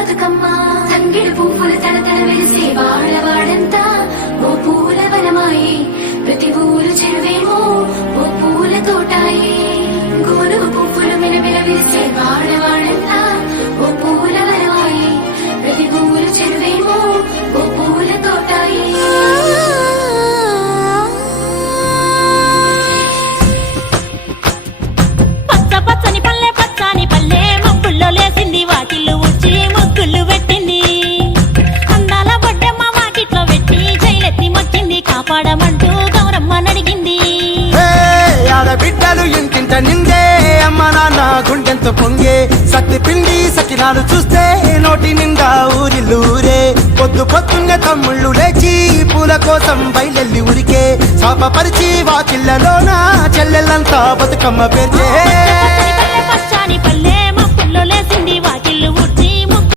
బతుకమ్మ సంగిడి పువ్వులు తడతడ వెలిసే వాడవాడంతా ఓ పూల వనమాయే ప్రతి ఊరు చెరువేమో ఓ పూల తోటాయే గోరు పువ్వులు మిలమిల విరిసే వాడవాడంతా ఓ పూల వనమాయే ప్రతి ఊరు చెరువేమో ఓ పూల తోటాయే పచ్చని పల్లె మబ్బుల్లో లేసింది వాకిళ్ళు ఊడ్చి ముగ్గులు పెట్టింది అందాల బొడ్డమ్మ వాకిట్లో పెట్టి జైలెత్తి మొక్కింది కాపాడమంటూ గౌరమ్మ నడిగింది ఆడబిడ్డలు ఇంటింట నిందే అమ్మ నాన్న గుండెంతో పొంగే సత్తి పిండి సకినాలు చూస్తే నోటి నిండా ఊరిల్లూరే పొద్దున్నే తమ్ముళ్ళు లేచి పూల కోసం బయలెల్లి ఉరికే శాపపరిచి వాకిళ్లలోన చెల్లెళ్ళంతా బతుకమ్మ పేర్చే